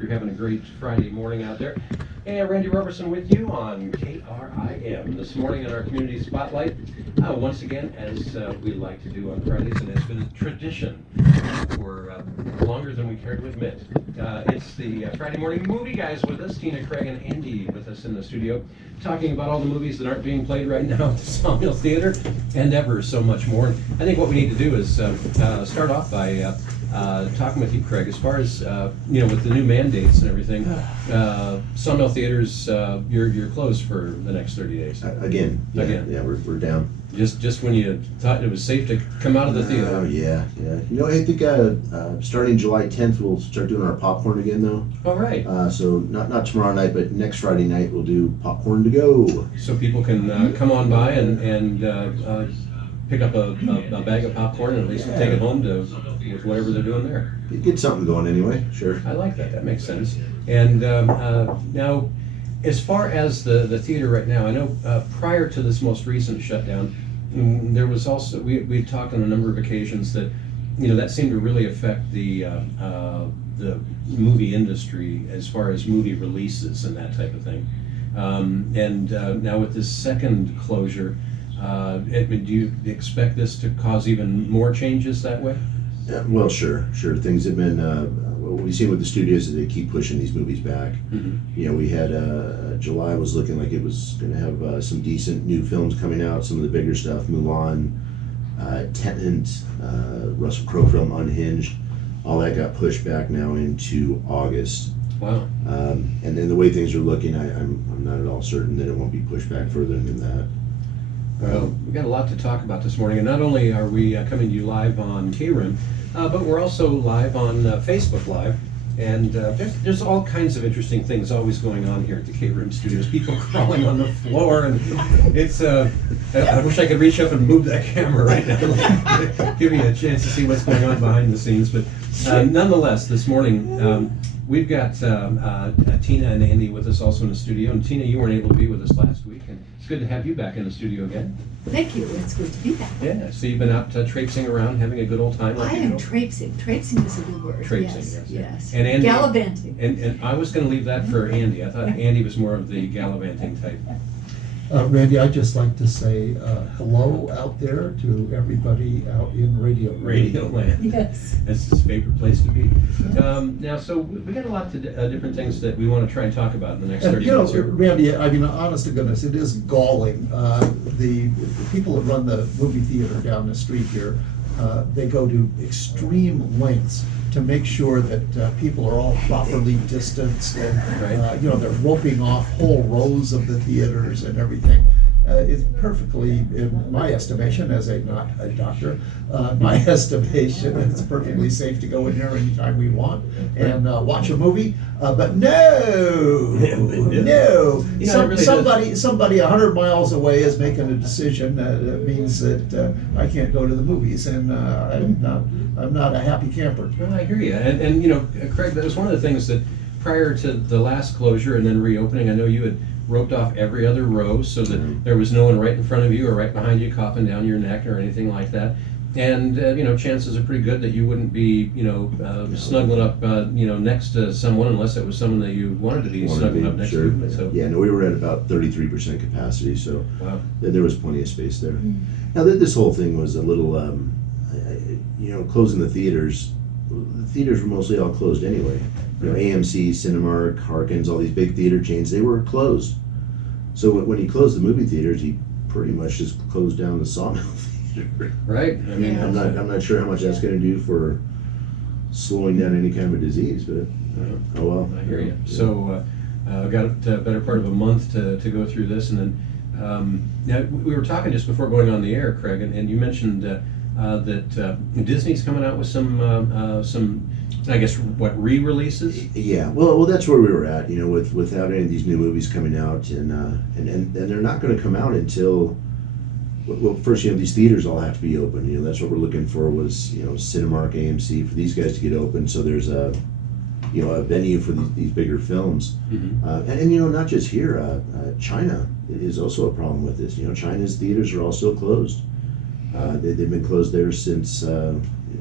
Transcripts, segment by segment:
Hope you're having a great Friday morning out there. And Randy Robertson with you on KRIM this morning in our community spotlight. Once again, as we like to do on Fridays, and it's been a tradition for longer than we care to admit. It's the Friday morning movie guys with us, Tina, Craig, and Andy with us in the studio, talking about all the movies that aren't being played right now at the Sawmill Theater, and ever so much more. And I think what we need to do is start off by talking with you, Craig, as far as with the new mandates and everything. Sawmill Theaters, you're closed for the next 30 days. Again, we're down. Just when you thought it was safe to come out of the theater. Oh yeah. I think starting July 10th we'll start doing our popcorn again though. All right. So not tomorrow night, but next Friday night we'll do popcorn to go. So people can come on by and pick up a bag of popcorn and at least take it home with whatever they're doing there. Get something going anyway. Sure. I like that. That makes sense. And now, as far as the theater right now, I know prior to this most recent shutdown, there was also we talked on a number of occasions that that seemed to really affect the movie industry as far as movie releases and that type of thing. Now with this second closure, do you expect this to cause even more changes that way? Well, sure. Things have been. What we've seen with the studios is they keep pushing these movies back. Mm-hmm. We had July was looking like it was going to have some decent new films coming out. Some of the bigger stuff, Mulan, Tenet, Russell Crowe film Unhinged, all that got pushed back now into August. Wow. And then the way things are looking, I'm not at all certain that it won't be pushed back further than that. Well, we've got a lot to talk about this morning, and not only are we coming to you live on KRIM, but we're also live on Facebook Live, and there's all kinds of interesting things always going on here at the KRIM studios. People crawling on the floor, and it's I wish I could reach up and move that camera right now, give me a chance to see what's going on behind the scenes. But nonetheless, this morning we've got Tina and Andy with us also in the studio. And Tina, you weren't able to be with us last week, and it's good to have you back in the studio again. Thank you. It's good to be back. Yeah. So you've been out traipsing around, having a good old time. Like I am traipsing. Traipsing is a good word. Traipsing, yes. And Andy, gallivanting. And I was going to leave that for Andy. I thought Andy was more of the gallivanting type. Randy, I'd just like to say hello out there to everybody out in Radio Land. Yes. That's his favorite place to be. Now, so we got a lot of different things that we want to try and talk about in the next 30 minutes here. Randy, I mean, honest to goodness, it is galling. The people that run the movie theater down the street here, they go to extreme lengths to make sure that people are all properly distanced, and right. They're roping off whole rows of the theaters and everything. It's perfectly, in my estimation, as not a doctor, my estimation, it's perfectly safe to go in there anytime we want and watch a movie. But no. Somebody 100 miles away is making a decision that means that I can't go to the movies, and I'm not a happy camper. Well, I hear you, and Craig, that was one of the things that prior to the last closure and then reopening, I know you had roped off every other row so that there was no one right in front of you or right behind you coughing down your neck or anything like that. And chances are pretty good that you wouldn't be snuggling up next to someone unless it was someone that you wanted to be snuggling up next to. So yeah, no, we were at about 33% capacity, so wow. There was plenty of space there. Now this whole thing was a little closing the theaters. The theaters were mostly all closed anyway. AMC, Cinemark, Harkins, all these big theater chains, they were closed. So when he closed the movie theaters, he pretty much just closed down the Sawmill Theater. Right. I mean, I'm not sure how much that's going to do for slowing down any kind of disease, but oh well. I hear you. Yeah. So got a better part of a month to go through this, and then now we were talking just before going on the air, Craig, and you mentioned that Disney's coming out with some I guess re-releases. Yeah, well, that's where we were at. Without any of these new movies coming out, and they're not going to come out until. Well, first, these theaters all have to be open. That's what we're looking for was, Cinemark, AMC, for these guys to get open. So there's a venue for these bigger films. Mm-hmm. And not just here. China is also a problem with this. China's theaters are all still closed. They've been closed there since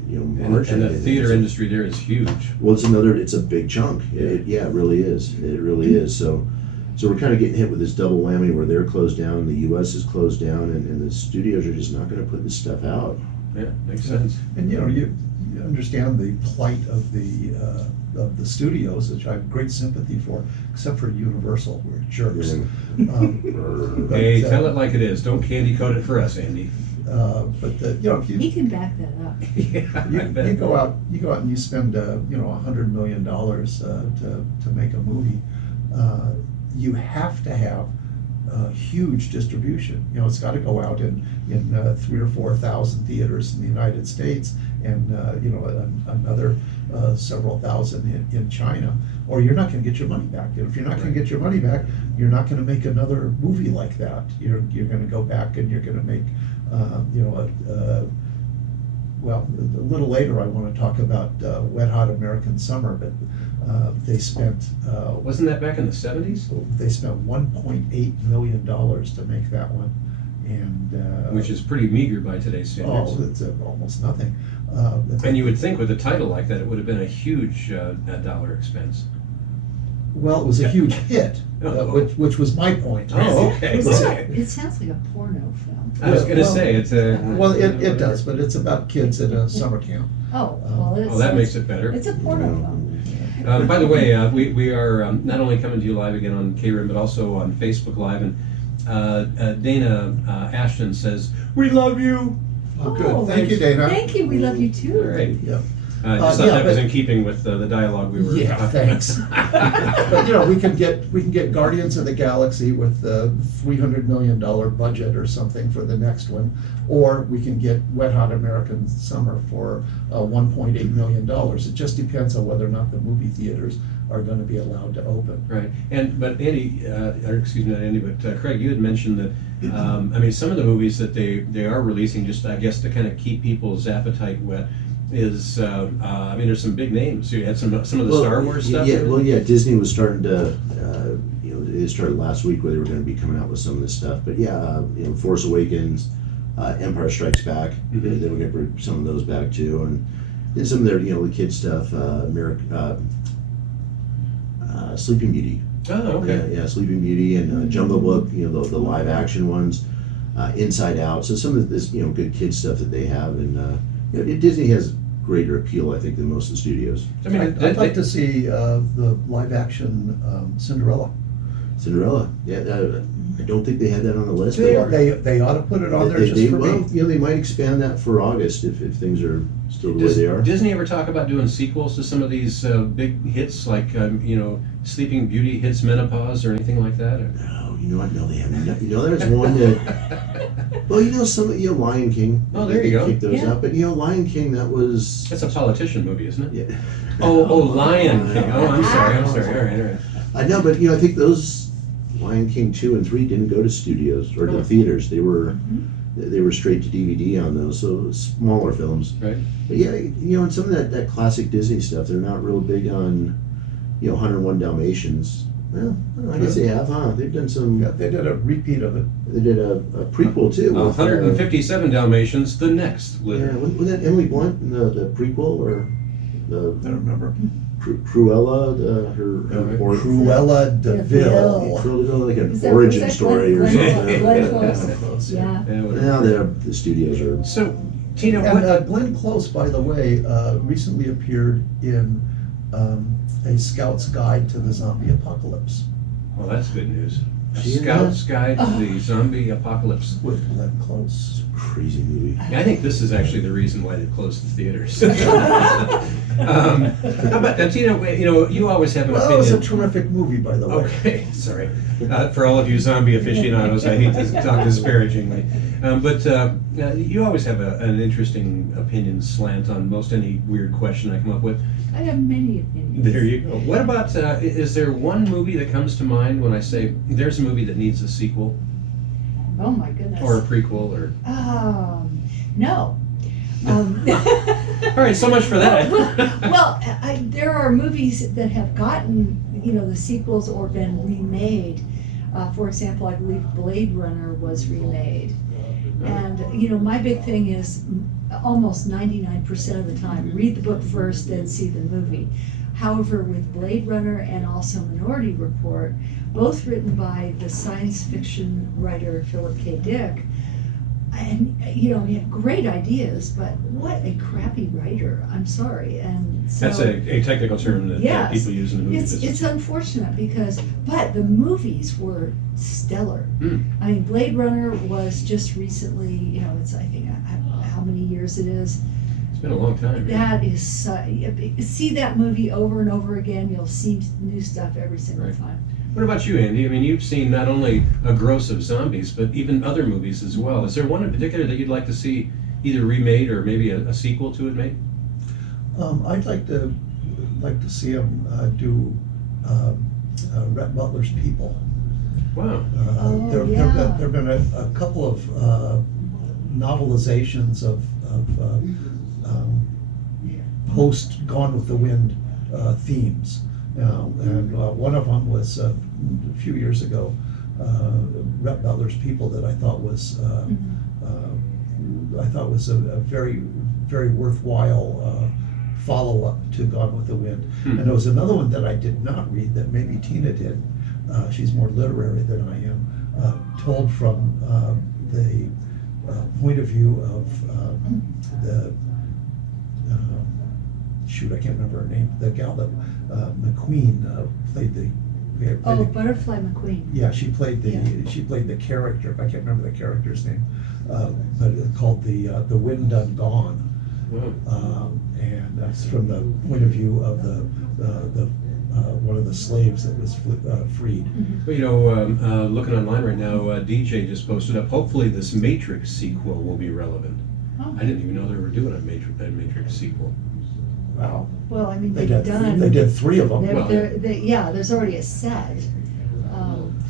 And margin. the theater industry there is huge. Well, it's a big chunk. Yeah, it really is. It really is. So we're kind of getting hit with this double whammy where they're closed down, the U.S. is closed down, and the studios are just not going to put this stuff out. Yeah, makes sense. And you understand the plight of the studios, which I have great sympathy for, except for Universal, we're jerks. But, Hey, tell it like it is. Don't candy coat it for us, Andy. But if He you can back that up. Yeah, I bet. you go out and you spend $100 million to make a movie, you have to have huge distribution. It's got to go out in 3,000 or 4,000 theaters in the United States, and another several thousand in China, or you're not going to get your money back. If you're not going to get your money back, you're not going to make another movie like that. You're going to go back and you're going to make well, a little later I want to talk about Wet Hot American Summer, but they spent Wasn't that back in the 70s? they spent $1.8 million to make that one, and Which is pretty meager by today's standards. it's almost nothing. And you would think with a title like that, it would have been a huge dollar expense. Well, it was a huge hit, Oh. which was my point. Oh, okay. It sounds like a porno film. I was going to Well, say, it's a... Well, it does, but it's about kids at a summer camp. Oh, well, it's. Oh, that makes it better. It's a porno film. By the way, we are not only coming to you live again on KRIM, but also on Facebook Live. And Dana Ashton says, "We love you." Oh, good. Thank you, Dana. Thank you, we love you too. All right. Yep. Just thought yeah, that was but- in keeping with the dialogue we were Yeah, talking thanks. But we can get Guardians of the Galaxy with a $300 million budget or something for the next one, or we can get Wet Hot American Summer for $1.8 million. It just depends on whether or not the movie theaters are going to be allowed to open. Right, but Andy, or excuse me, not Andy, but Craig, you had mentioned that, I mean, some of the movies that they are releasing, just I guess to kind of keep people's appetite wet, is I mean, there's some big names. You had some of the Star Wars stuff. Yeah, Disney was starting to, it started last week where they were going to be coming out with some of this stuff. But yeah, Force Awakens, Empire Strikes Back, Mhm. they were going to bring some of those back too, and some of their the kid stuff, Sleeping Beauty. Oh, okay. Yeah, Sleeping Beauty and Jungle Book, the live action ones, Inside Out. So some of this, good kid stuff that they have, and Disney has greater appeal, I think, than most of the studios. I mean, I'd like to see the live action Cinderella. Cinderella, yeah, I don't think they had that on the list. They but are. They ought to put it on there just for well, me. they might expand that for August if things are still the way Does they are. Disney ever talk about doing sequels to some of these big hits, like Sleeping Beauty hits menopause or anything like that? Or? No, you know what? No, they haven't. There's one that. Well, some Lion King. Oh, there you go. Kick those Yeah. out, but Lion King, that was. That's a politician movie, isn't it? Yeah. Oh, Lion King. Oh, I'm sorry. All right. I know, but I think those Lion King 2 and 3 didn't go to studios or to Oh. theaters. They were straight to DVD on those, so smaller films. Right. But yeah, and some of that classic Disney stuff, they're not real big on, 101 Dalmatians. Well, I guess they have, huh? They've done some. Yeah, they did a repeat of it. They did a prequel too. with, 157 Dalmatians, the next Yeah, litter. was that Emily Blunt in the prequel or I the don't remember. Cruella, her Cruella de Vil. Cruella, like an Is that- origin is that story or Glenn- something. Glenn Close? Glenn Close, Yeah. Yeah, whatever. Now the studios are. So, Tina, And what? Glenn Close, by the way, recently appeared in a Scout's Guide to the Zombie Apocalypse Well, that's good news. A See Scout's Guide to the Zombie Apocalypse. with Glenn Close. Crazy movie. Yeah, I think this is actually the reason why they closed the theaters. How about that, Tina? You always have an Well, it was a opinion. terrific movie, by the way. Okay, sorry. For all of you zombie aficionados, I hate to talk disparagingly. But you always have an interesting opinion slant on most any weird question I come up with. I have many opinions. There you go. What about, is there one movie that comes to mind when I say there's a movie that needs a sequel Oh, my goodness. or a prequel or? No. All right, so much for that. Well, there are movies that have gotten, the sequels or been remade. For example, I believe Blade Runner was remade. And, you know, my big thing is almost 99% of the time, read the book first, then see the movie. However, with Blade Runner and also Minority Report, both written by the science fiction writer Philip K. Dick, and, you know, he had great ideas, but what a crappy writer, I'm sorry. And so, That's a technical term that Yes. people use in the movie it's business. unfortunate because, but the movies were stellar. Mm. I mean, Blade Runner was just recently, you know, it's, I think, how many years it is. It's been a long time. That is, see that movie over and over again, you'll see new stuff every single Right. time. What about you, Andy? I mean, you've seen not only a gross of zombies, but even other movies as well. Is there one in particular that you'd like to see either remade or maybe a sequel to it made? I'd like to see him do Rhett Butler's People. Wow. Oh, There yeah. have been a couple of novelizations of post Gone with the Wind themes. And one of them was a few years ago, Rhett Butler's People, that I thought was a very, very worthwhile follow-up to Gone with the Wind. And there was another one that I did not read that maybe Tina did. She's more literary than I am. Told from the point of view of the shoot, I can't remember her name. The gal that McQueen played the. Oh, Butterfly McQueen. Yeah, she played the Yeah. she played the character. I can't remember the character's name, but it's called the Wind Ungone, and that's from the point of view of the one of the slaves that was freed. Well, you know, looking online right now, DJ just posted up, hopefully this Matrix sequel will be relevant. Oh. I didn't even know they were doing a Matrix sequel. Wow. Well, I mean, They they've did. done. They did 3 of them. Well, There's already a set.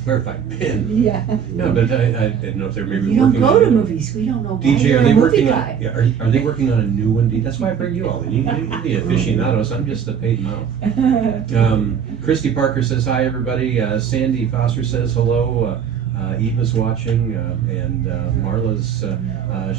Clarified pin. Yeah. No, but I didn't know if they're maybe You don't working go on to it. movies, we don't know why DJ, you're are a they movie working guy. on? Yeah, are they working on a new one? That's why I bring you all in. You're the aficionados. I'm just the paid mouth. Christy Parker says hi, everybody. Sandy Foster says hello. Eva's watching, and Marla's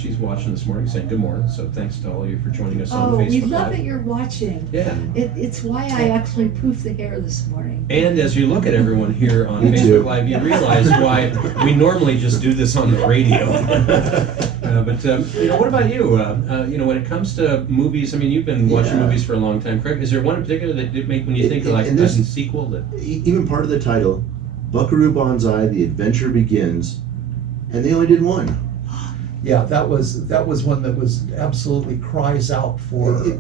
she's watching this morning, saying good morning. So thanks to all of you for joining us on Oh, Facebook we love Live. that you're watching. Yeah. It's why I actually poofed the hair this morning. And as you look at everyone here on Me Facebook too. Live, you realize why we normally just do this on the radio. But you know, what about you? You know, when it comes to movies, I mean, you've been watching Yeah. movies for a long time. Craig, is there one in particular that did make when you think of like And a this- sequel that? Even part of the title, Buckaroo Banzai: The Adventure Begins, and they only did one. Yeah, that was one that was absolutely cries out for. In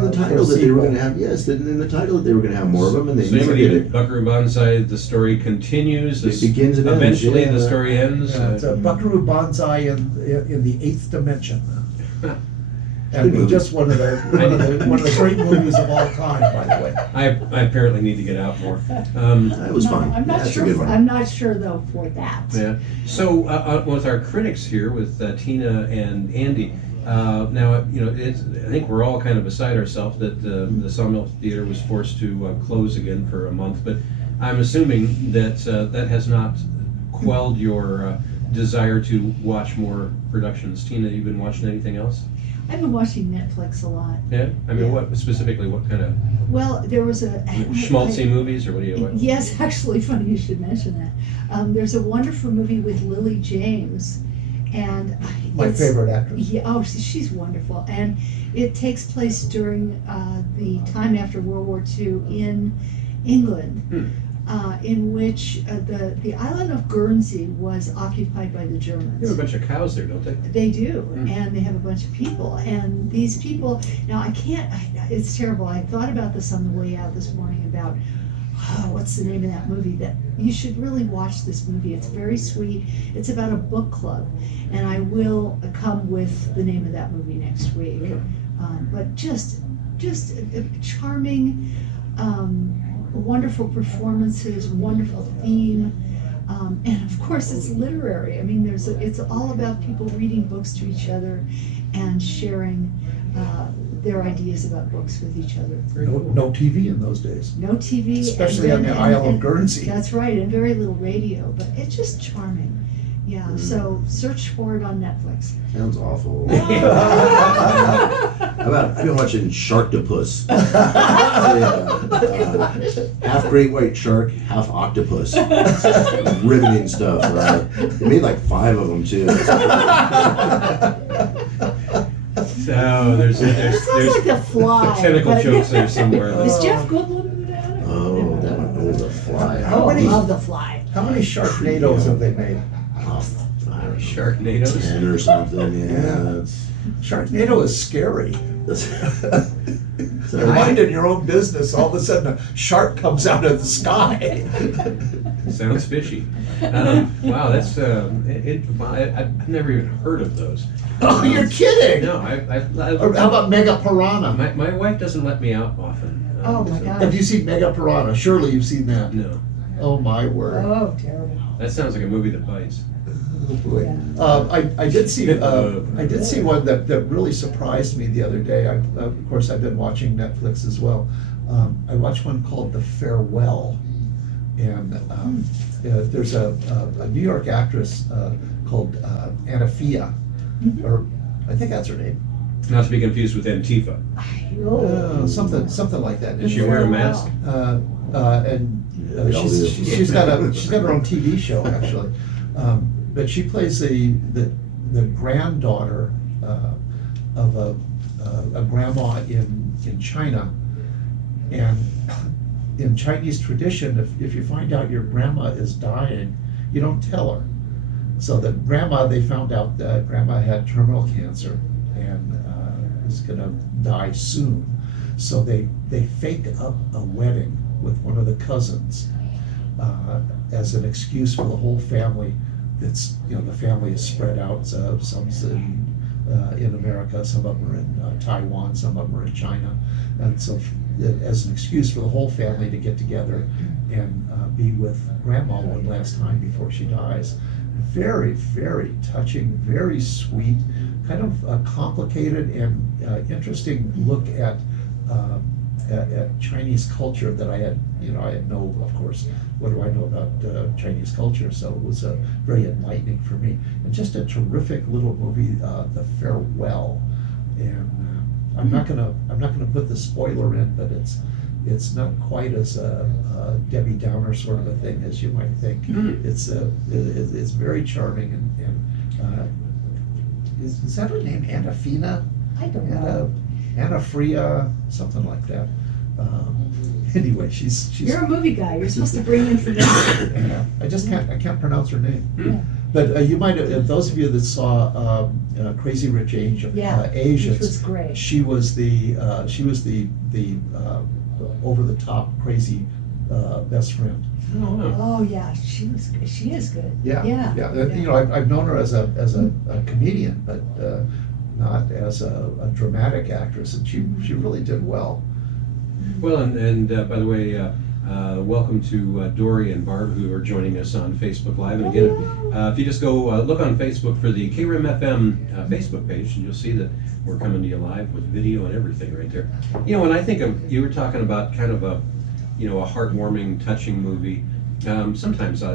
the title for that they were going sequel. to have, yes, in the title that they were going to have more of them, and they So never anybody did did it. Buckaroo Banzai, the story continues. It begins and ends, Eventually, yeah. the story ends. Yeah, it's a Buckaroo Banzai in the 8th dimension. Good And movie. just one of the great movies of all time, by the way. I apparently need to get out more. That was No, fun. I'm not That's sure. a good one. I'm not sure though for that. Yeah. So with our critics here, with Tina and Andy, now you know I think we're all kind of beside ourselves that the Sawmill Theater was forced to close again for a month. But I'm assuming that that has not quelled your desire to watch more productions. Tina, you been watching anything else? I've been watching Netflix a lot. Yeah. I mean, Yeah. what specifically? What kind of Well, there was a schmaltzy movies, or what do you like? Yes, actually, funny you should mention that. There's a wonderful movie with Lily James, and My it's- favorite actress. Yeah, oh, she's wonderful, and it takes place during the time after World War II in England, in which the island of Guernsey was occupied by the They have a Germans. bunch of cows there, don't they? They do, Mm. and they have a bunch of people, and these people, now it's terrible, I thought about this on the way out this morning about, what's the name of that movie, that you should really watch this movie, it's very sweet, it's about a book club, and I will come with the name of that movie next week. But just charming, wonderful performances, wonderful theme, and of course it's literary. I mean, it's all about people reading books to each other and sharing their ideas about books with each other. No TV in those days. No TV. Especially on the Isle of Guernsey. That's right, and very little radio, but it's just charming. Yeah, so search for it on Netflix. Sounds awful. How about, I've been watching Sharktopus. Half great white shark, half octopus. Riveting stuff. They made like 5 of them too. So there's It sounds like The Fly. tentacle but- jokes there somewhere. Is Jeff Goldblum in that? Oh, that one. Oh, The Fly. How Oh, I many- love The Fly. How many Sharknadoes have they made? Oh, I don't know, Sharknadoes. 10 or something. Yeah. Sharknado is scary. So, You're minding your own business, all of a sudden a shark comes out of the sky. Sounds fishy. Wow, that's I've never even heard of those. Oh, you're kidding! No, Or how about Mega Piranha? my wife doesn't let me out often. Oh, my God. Have you seen Mega Piranha? Surely you've seen that. No, Oh, my word. Oh, terrible. that sounds like a movie that bites. Oh, boy. I did see one that really surprised me the other day. Of course, I've been watching Netflix as well. I watched one called The Farewell, and there's a New York actress called Anafia, or I think that's her name. Not to be confused with Antifa. Something like that. Did she wear a mask? She's got her own TV show actually, but she plays the granddaughter of a grandma in China, and in Chinese tradition, if you find out your grandma is dying, you don't tell her. So the grandma, they found out that grandma had terminal cancer and is gonna die soon. So they fake up a wedding with one of the cousins as an excuse for the whole family. That's, the family is spread out. Some's in America, some of them are in Taiwan, some of them are in China, and so as an excuse for the whole family to get together and be with grandma one last time before she dies. Very, very touching, very sweet, kind of a complicated and interesting look at Chinese culture that I had no, of course, what do I know about Chinese culture? So it was very enlightening for me, and just a terrific little movie, The Farewell. And I'm not gonna put the spoiler in, but it's not quite as a Debbie Downer sort of a thing as you might think. It's very charming, and is that her name, Anafina? I don't know. Anafria, something like that. Anyway, she's. You're a movie guy. You're supposed to bring information. Yeah, I can't pronounce her name. Yeah. But you might have, those of you that saw Crazy Rich Asians, Which was great. she was the over the top crazy best friend. Oh yeah, she is good. Yeah. Yeah. I've known her as a comedian, but not as a dramatic actress, and she really did well. Well, and by the way, welcome to Dory and Barb, who are joining us on Facebook Live. And again, if you just go look on Facebook for the KRIM FM Facebook page, and you'll see that we're coming to you live with video and everything right there. When I think of, you were talking about kind of a heartwarming, touching movie. Sometimes I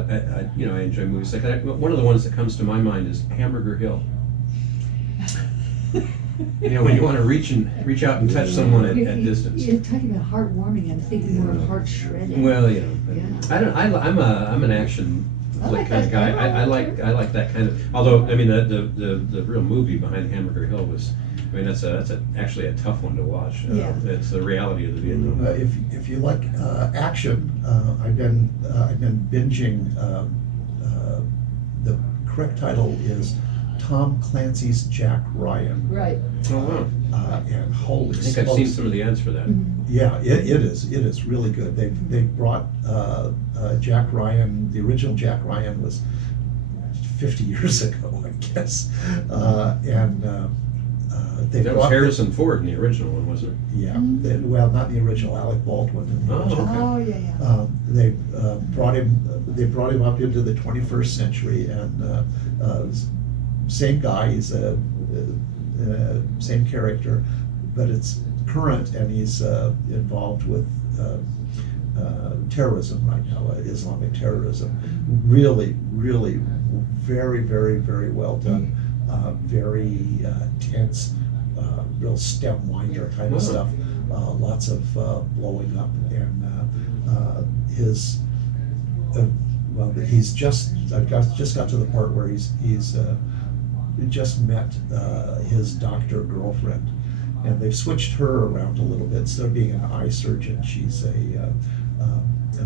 enjoy movies like that. One of the ones that comes to my mind is Hamburger Hill. When you want to reach out and touch someone at distance. You're talking about heartwarming. I'm thinking more of heart shredding. Well, Yeah. I'm an action flick kind of guy. I like that kind of. Although the real movie behind Hamburger Hill was, that's actually a tough one to watch. Yeah. It's the reality of the Vietnam. If you like action, I've been binging. The correct title is Tom Clancy's Jack Ryan. Right. Oh wow! And holy I think I've seen some of the ads for that. Yeah, it is really good. They brought Jack Ryan. The original Jack Ryan was 50 years ago, I guess, and they That was brought Harrison Ford in the original one, wasn't it? Yeah, well, not the original. Alec Baldwin in the Oh, original. okay. Oh yeah. They brought him. They brought him up into the 21st century, and same guy. He's same character, but it's current, and he's involved with terrorism right now, Islamic terrorism. Really, really very, very, very well done. Very tense, real stem winder kind of stuff. Lots of blowing up, and he's just got to the part where he's just met his doctor girlfriend, and they've switched her around a little bit. Instead of being an eye surgeon, she's a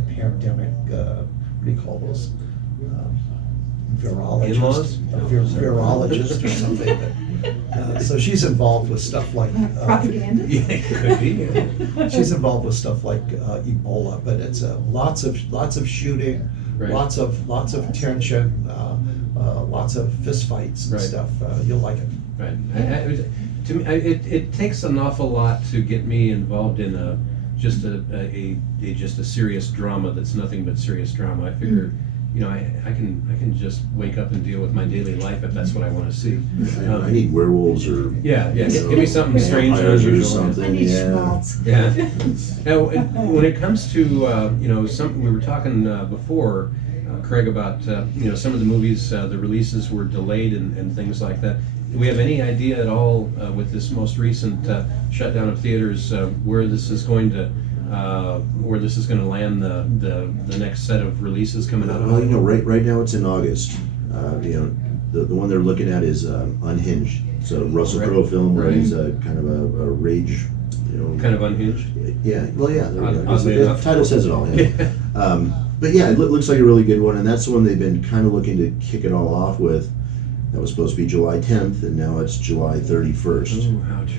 pandemic, what do you call those? In-laws? Virologist or something. So she's involved with stuff like Propaganda? Yeah, it could be. she's involved with stuff like Ebola, but it's lots of shooting, Right. lots of tension, lots of fistfights and Right. stuff. You'll like it. Right. To me, it takes an awful lot to get me involved in just a serious drama that's nothing but serious drama. I figure, I can just wake up and deal with my daily life if that's what I want to see. I need werewolves or Yeah, give me something strange and vampires or unusual. something. I need Yeah. schmaltz. Yeah. Now, when it comes to something we were talking before, Craig, about some of the movies, the releases were delayed and things like that. Do we have any idea at all with this most recent shutdown of theaters where this is going to land the next set of releases coming out of Well, Hollywood? right now it's in August. The one they're looking at is Unhinged. So Russell Right. Crowe film where Right. he's kind of a rage. Kind of unhinged. Yeah. Well, yeah. There we go. Oddly The enough. title says it all. Yeah. But yeah, it looks like a really good one, and that's the one they've been kind of looking to kick it all off with. That was supposed to be July 10th, and now it's July 31st. Ooh, ouch.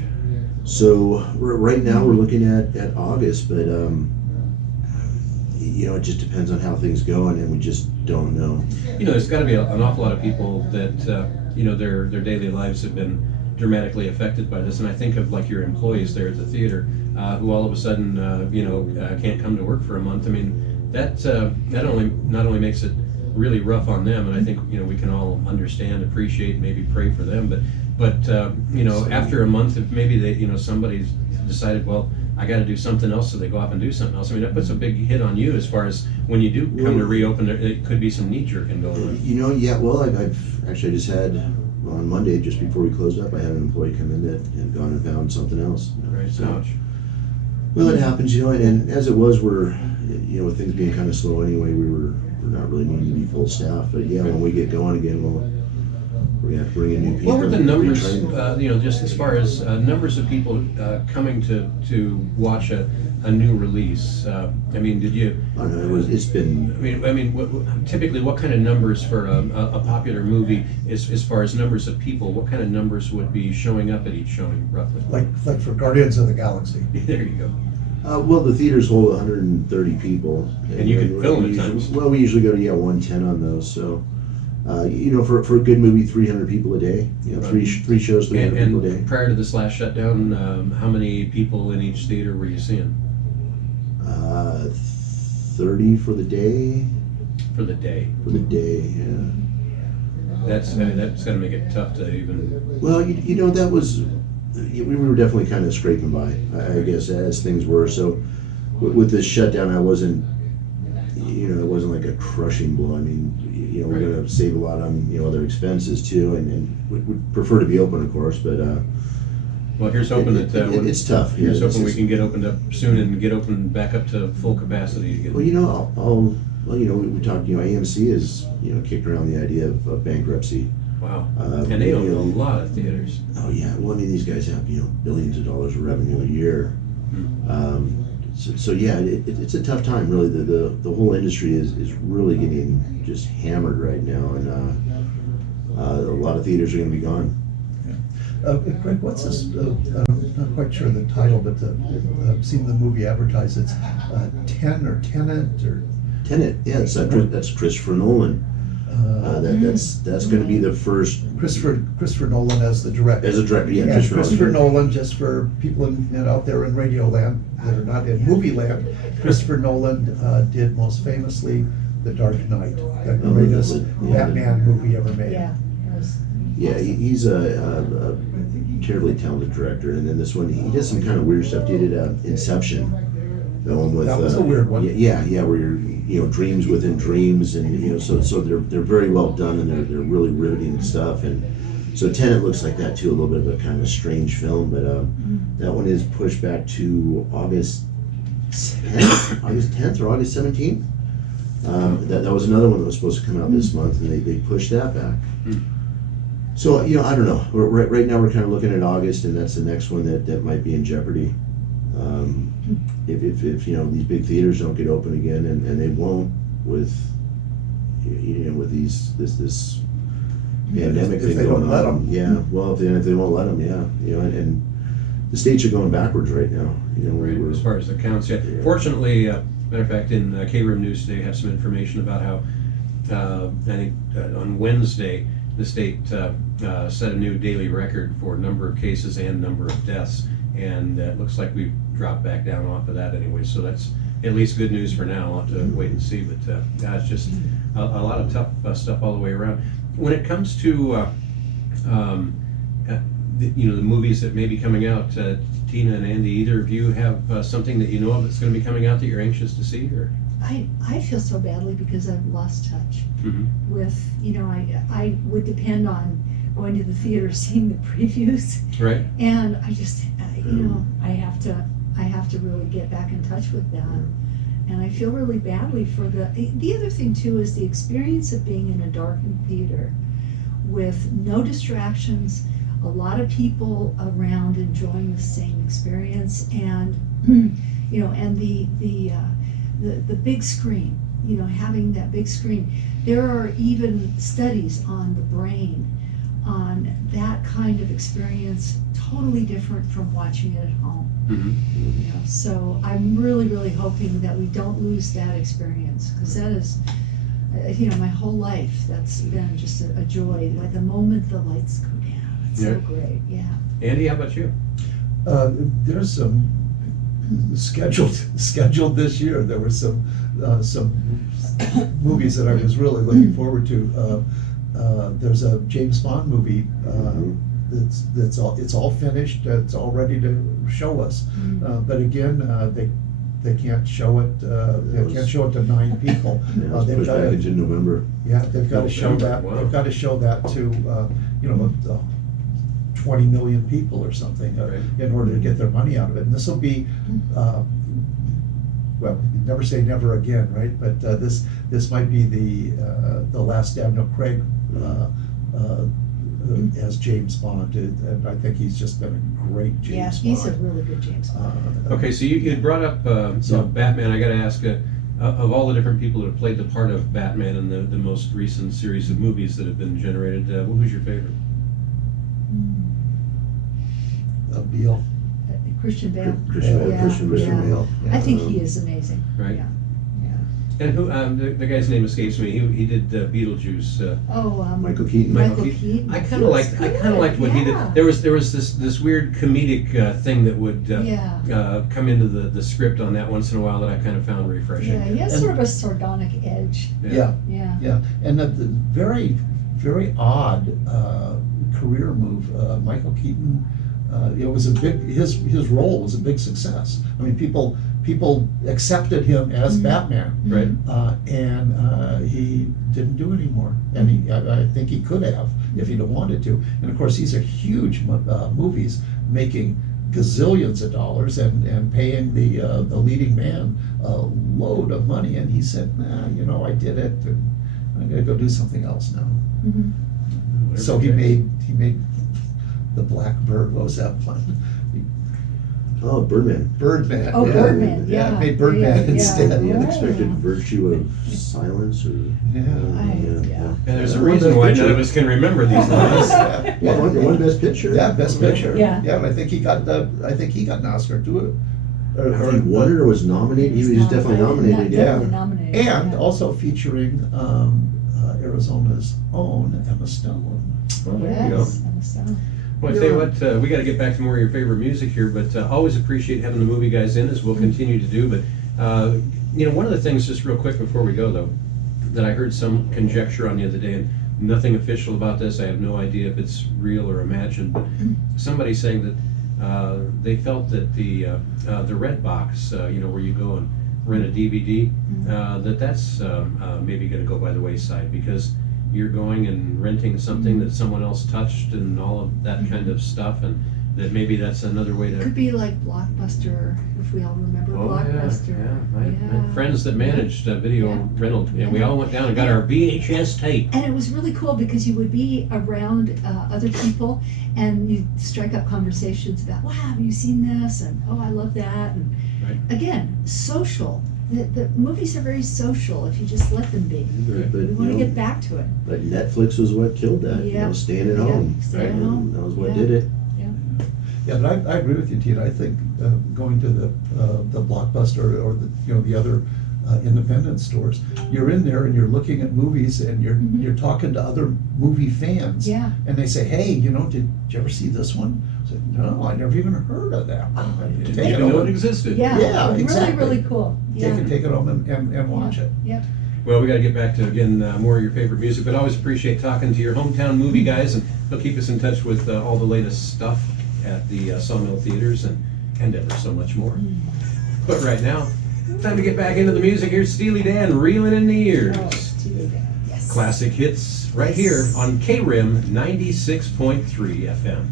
So right now we're looking at August, but it just depends on how things go, and we just don't know. There's got to be an awful lot of people that their daily lives have been dramatically affected by this, and I think of like your employees there at the theater who all of a sudden can't come to work for a month. I mean, that not only makes it really rough on them, and I think we can all understand, appreciate, maybe pray for them, but after a month, if maybe somebody's decided, well, I got to do something else, so they go off and do something else. I mean, that puts a big hit on you as far as when you do come to reopen. It could be some knee jerking going on. Yeah. Well, I've actually just had on Monday, just before we closed up, I had an employee come in that had gone and found something else. Right. So, Ouch. well, it happens, and as it was, we're with things being kind of slow anyway, we're not really needing to be full staff. But yeah, when we get going again, we're gonna have to bring in new people. What were the numbers? retrain. Just as far as numbers of people coming to watch a new release. I mean, did you? I don't know. It's been. Typically, what kind of numbers for a popular movie, as far as numbers of people? What kind of numbers would be showing up at each showing, roughly? Like for Guardians of the Galaxy. There you go. Well, the theaters hold 130 people. And you can fill them at we times. usually, well, we usually go to 110 on those. So, for a good movie, 300 people a day. Three shows, 300 people a day. And prior to this last shutdown, how many people in each theater were you seeing? 30 for the day. For the day. For the day, yeah. That's going to make it tough to even. Well, that was. We were definitely kind of scraping by, I guess, as things were. So, with this shutdown, I wasn't. It wasn't like a crushing blow. I mean, we're Right. going to save a lot on other expenses too, and we'd prefer to be open, of course, but. Well, here's hoping It's tough. Here's Yeah, hoping we can get opened up soon and get opened back up to full capacity again. Well, we talked. AMC has kicked around the idea of bankruptcy. Wow. And they own you know, a lot of theaters. Oh yeah. Well, these guys have billions of dollars of revenue a year. So yeah, it's a tough time. Really, the whole industry is really getting just hammered right now, and a lot of theaters are going to be gone. Craig, what's this? I'm not quite sure the title, but I've seen the movie advertised. It's Ten or Tenant or. Tenet, yeah, that's Christopher Nolan. That's going to be the first Christopher Nolan as the director. as a director. Yeah, And Christopher Nolan, just for people out there in radio land that are not in movie land, Christopher Nolan did most famously The Dark Knight, the greatest yeah. Batman movie ever made. Yeah. Yeah, he's a terribly talented director. And then this one, he did some kind of weird stuff. He did Inception, the one with That was a weird one. Yeah, where you're dreams within dreams, and so they're very well done, and they're really riveting stuff. And so Tenet looks like that too, a little bit of a kind of strange film, but that one is pushed back to August 10th or August 17th. That was another one that was supposed to come out this month, and they pushed that back. So, I don't know. Right now we're kind of looking at August, and that's the next one that might be in jeopardy. If these big theaters don't get open again, and they won't with this pandemic If thing they going don't let on. them. Yeah, well, if they won't let them, and the states are going backwards right now. Right, as far as the counts, yeah. Fortunately, matter of fact, in K-Room News today, have some information about how, I think on Wednesday, the state set a new daily record for number of cases and number of deaths, and it looks like we've dropped back down off of that anyway, so that's at least good news for now. I'll have to wait and see, but it's just a lot of tough stuff all the way around. When it comes to the movies that may be coming out, Tina and Andy, either of you have something that you know of that's going to be coming out that you're anxious to see? Or I feel so badly because I've lost touch with, I would depend on going to the theater, seeing the previews, right? and I just, I have to really get back in touch with that. And I feel really badly for the other thing too is the experience of being in a darkened theater with no distractions, a lot of people around enjoying the same experience, and and the big screen, having that big screen. There are even studies on the brain on that kind of experience, totally different from watching it at home. So I'm really, really hoping that we don't lose that experience, because that is, my whole life, that's been just a joy. Like the moment the lights go down, it's so great, yeah. Andy, how about you? There's some scheduled this year. There were some movies that I was really looking forward to. There's a James Bond movie it's all finished. It's all ready to show us. But again, they can't show it. They can't show it to 9 people. They've pushed back into November. Yeah, they've got to show that. Wow. They've got to show that to 20 million people or something in order to get their money out of it. And this will be, well, never say never again, right? But this might be the last Daniel Craig as James Bond, and I think he's just been a great James Bond. Yeah, he's a really good James Bond. Okay, so you had brought up Batman. I got to ask, of all the different people that have played the part of Batman in the most recent series of movies that have been generated, who's your favorite? Beale. Christian Bale. Christian Bale. I think he is amazing. Right. Yeah. And who? The guy's name escapes me. He did Beetlejuice. Michael Keaton. Michael Keaton. I kind of liked what he did. There was this weird comedic thing that would come into the script on that once in a while that I kind of found refreshing. Yeah, he has sort of a sardonic edge. Yeah. Yeah. And the very, very odd career move. Michael Keaton. It was a big. His role was a big success. I mean, people accepted him as Batman, Right. And he didn't do anymore. And I think he could have if he'd have wanted to. And of course, these are huge movies, making gazillions of dollars and paying the leading man a load of money. And he said, nah, I did it, and I'm gonna go do something else now. So he made the Black Bird. What was that one? Oh, Birdman. Birdman. Oh, Birdman. Yeah. Made Birdman instead. The unexpected virtue of silence, or And there's a reason why none of us can remember these lines. One Best Picture. Yeah, Best Picture. Yeah. And I think he got an Oscar too. He won it or was nominated. He was definitely nominated. Definitely nominated. And also featuring Arizona's own Emma Stone. Well, there you go. Yes, Emma Stone. Well, I tell you what, we got to get back to more of your favorite music here, but always appreciate having the movie guys in, as we'll continue to do. But one of the things, just real quick before we go, though, that I heard some conjecture on the other day, and nothing official about this. I have no idea if it's real or imagined. But somebody saying that they felt that the red box, where you go and rent a DVD, that's maybe going to go by the wayside, because you're going and renting something that someone else touched and all of that kind of stuff, and that maybe that's another way It to. could be like Blockbuster, if we all remember Oh, Blockbuster. yeah. I had friends that managed video rental, and we all went down and got our VHS tape. And it was really cool because you would be around other people and you'd strike up conversations about, wow, have you seen this? And, oh, I love that. And Right. again, social. The movies are very social if you just let them be. But, We want to get back to it. but Netflix was what killed that. Yeah. Staying at Yeah, home. stay at home. That was what Yeah. did it. Yeah, but I agree with you, Tina. I think going to the Blockbuster or the other independent stores, you're in there and you're looking at movies and you're talking to other movie fans. Yeah. And they say, hey, did you ever see this one? I said, no, I never even heard of that one. Didn't Take it even know home it existed. Yeah, Yeah, really, exactly. really cool. Yeah. take it home and watch it. Yep. Well, we got to get back to, again, more of your favorite music, but always appreciate talking to your hometown movie guys, and they'll keep us in touch with all the latest stuff at the Sawmill Theaters and ever so much more. But right now, time to get back into the music. Here's Steely Dan, Reeling in the Years. Oh, Steely Dan. Yes. Classic hits right here on KRIM 96.3 FM.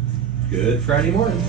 Good Friday morning.